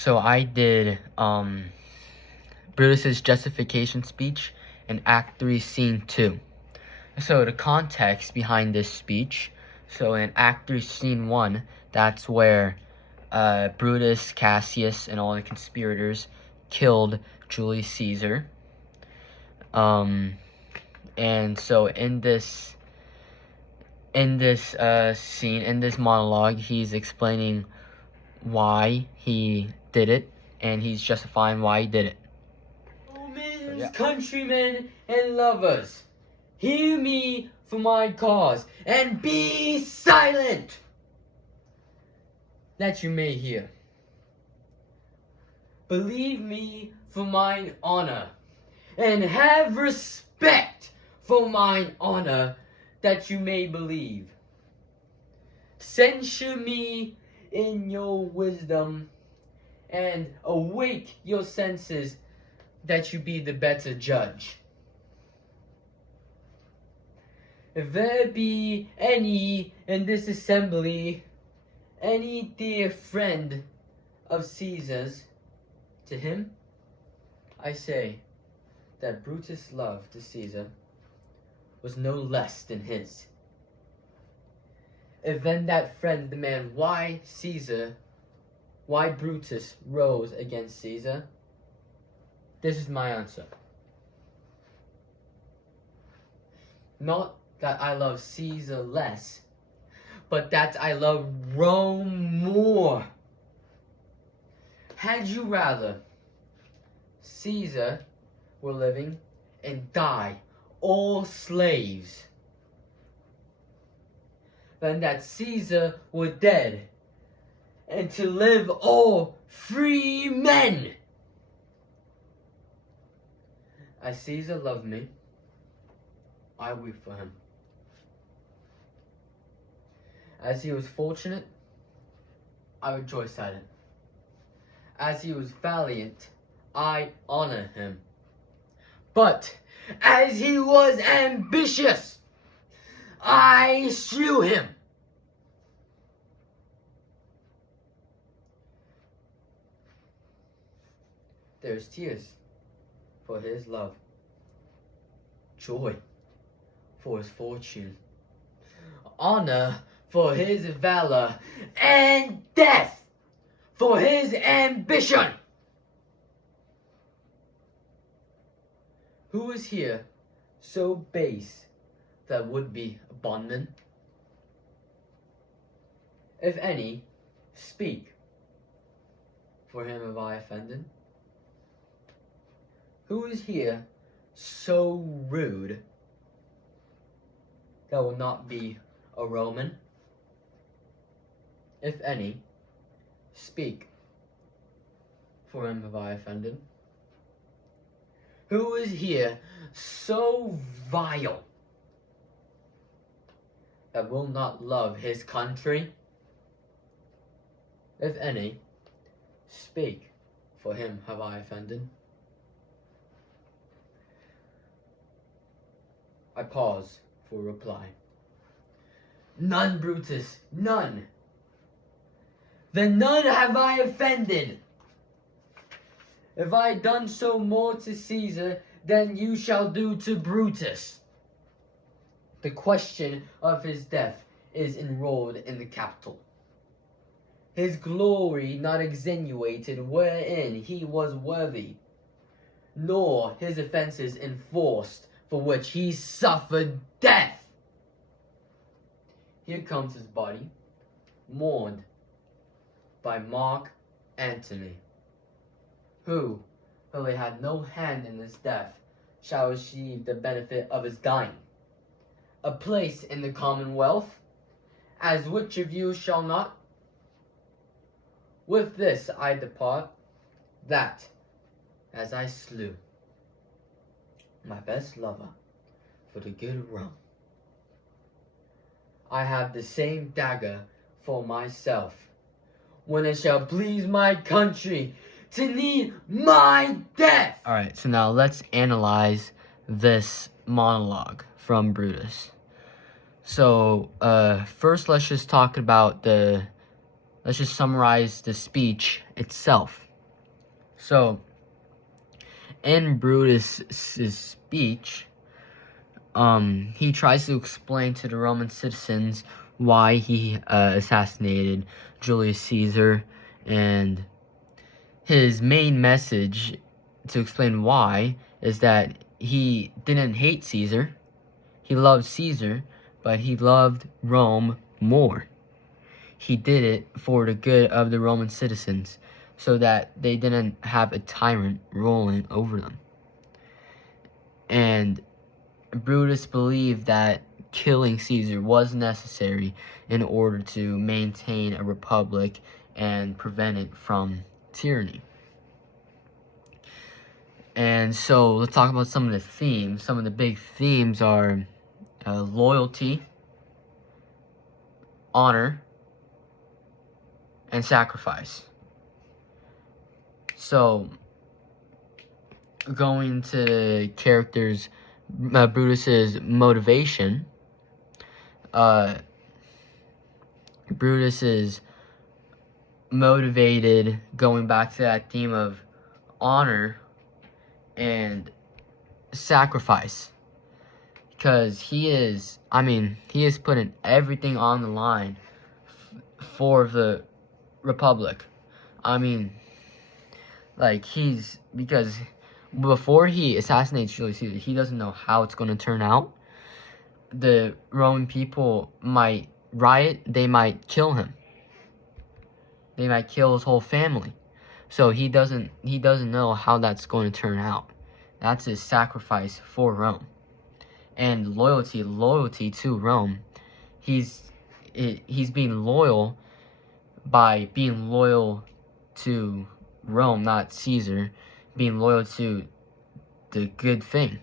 So I did Brutus's justification speech in Act 3, Scene 2. So the context behind this speech, so in Act 3, Scene 1, that's where Brutus, Cassius, and all the conspirators killed Julius Caesar. And so in this scene, in this monologue, he's explaining why he did it, and he's justifying why he did it. Romans, countrymen, and lovers, hear me for my cause, and be silent, that you may hear. Believe me for mine honor, and have respect for mine honor, that you may believe. Censure me in your wisdom, and awake your senses, that you be the better judge. If there be any in this assembly, any dear friend of Caesar's, to him I say that Brutus' love to Caesar was no less than his. If then that friend demand why Brutus rose against Caesar, this is my answer. Not that I love Caesar less, but that I love Rome more. Had you rather Caesar were living and die all slaves, than that Caesar were dead and to live all free men? As Caesar loved me, I weep for him. As he was fortunate, I rejoice at it. As he was valiant, I honor him. But as he was ambitious, I slew him. There's tears for his love, joy for his fortune, honor for his valor, and death for his ambition. Who is here so base that would be a bondman? If any, speak. For him have I offended? Who is here so rude that will not be a Roman? If any, speak. For him have I offended? Who is here so vile that will not love his country? If any, speak. For him have I offended? I pause for reply. None, Brutus, none. Then none have I offended. If I done so more to Caesar than you shall do to Brutus. The question of his death is enrolled in the Capitol. His glory not extenuated wherein he was worthy, nor his offenses enforced for which he suffered death. Here comes his body, mourned by Mark Antony, who, though he had no hand in his death, shall receive the benefit of his dying, a place in the commonwealth, as which of you shall not? With this I depart, that, as I slew my best lover for the good of Rome, I have the same dagger for myself, when it shall please my country to need my death. Alright, so now let's analyze this monologue from Brutus. So, first let's just summarize the speech itself. So, in Brutus's speech, he tries to explain to the Roman citizens why he assassinated Julius Caesar, and his main message to explain why is that he didn't hate Caesar. He loved Caesar, but he loved Rome more. He did it for the good of the Roman citizens, so that they didn't have a tyrant ruling over them. And Brutus believed that killing Caesar was necessary in order to maintain a republic and prevent it from tyranny. And so let's talk about some of the themes. Some of the big themes are loyalty, honor, and sacrifice. So, going to the characters, Brutus's motivation. Brutus is motivated, going back to that theme of honor and sacrifice, because he is putting everything on the line for the republic. Because before he assassinates Julius Caesar, he doesn't know how it's going to turn out. The Roman people might riot, they might kill him. They might kill his whole family. So he doesn't know how that's going to turn out. That's his sacrifice for Rome. And loyalty to Rome. He's being loyal by being loyal to Rome, not Caesar, being loyal to the good thing.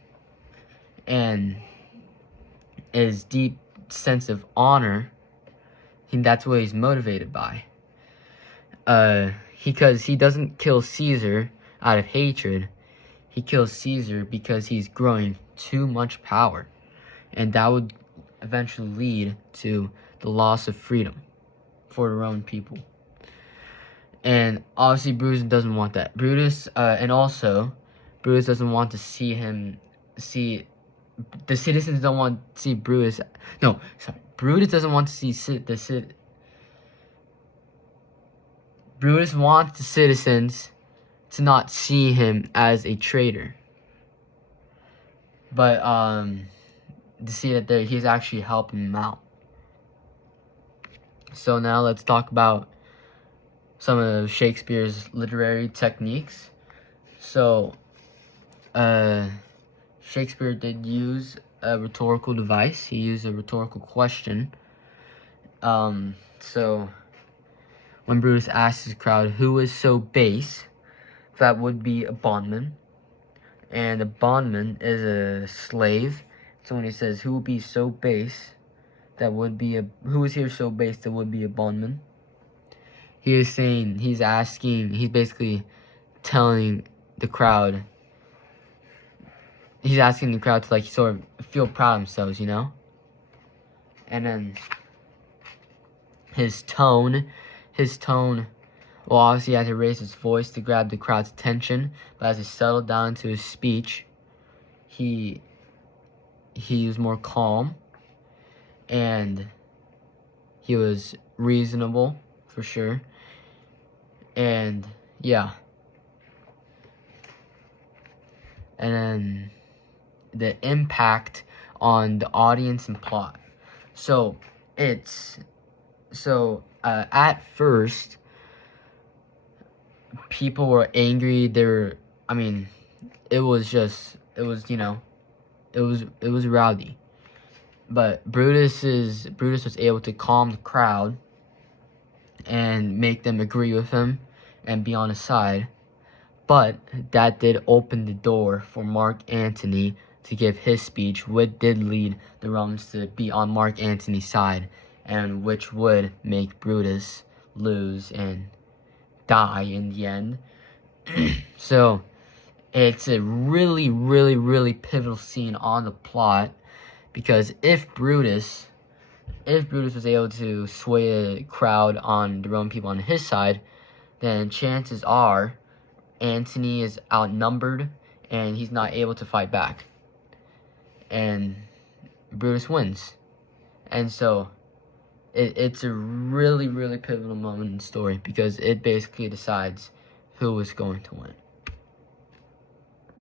And his deep sense of honor, that's what he's motivated by. Because he doesn't kill Caesar out of hatred. He kills Caesar because he's growing too much power. And that would eventually lead to the loss of freedom for the Roman people. And obviously Brutus doesn't want that. Brutus doesn't want to see the citizens don't want to see Brutus. No, sorry. Brutus doesn't want to see Brutus wants the citizens to not see him as a traitor, but to see that he's actually helping them out. So now let's talk about some of Shakespeare's literary techniques. So, Shakespeare did use a rhetorical device. He used a rhetorical question. So, when Brutus asks his crowd, who is so base, that would be a bondman. And a bondman is a slave. So when he says, who would be so base, who is here so base that would be a bondman? He's basically telling the crowd, he's asking the crowd to sort of feel proud of themselves, And then his tone, well, obviously he had to raise his voice to grab the crowd's attention, but as he settled down into his speech, he was more calm, and he was reasonable, for sure. And yeah. And then the impact on the audience and plot. At first, people were angry. It was rowdy. But Brutus was able to calm the crowd and make them agree with him and be on his side. But that did open the door for Mark Antony to give his speech, which did lead the Romans to be on Mark Antony's side, and which would make Brutus lose and die in the end. So it's a really, really, really pivotal scene on the plot, because if Brutus was able to sway the crowd on the Roman people on his side, then chances are Antony is outnumbered and he's not able to fight back. And Brutus wins. And so it's a really, really pivotal moment in the story because it basically decides who is going to win.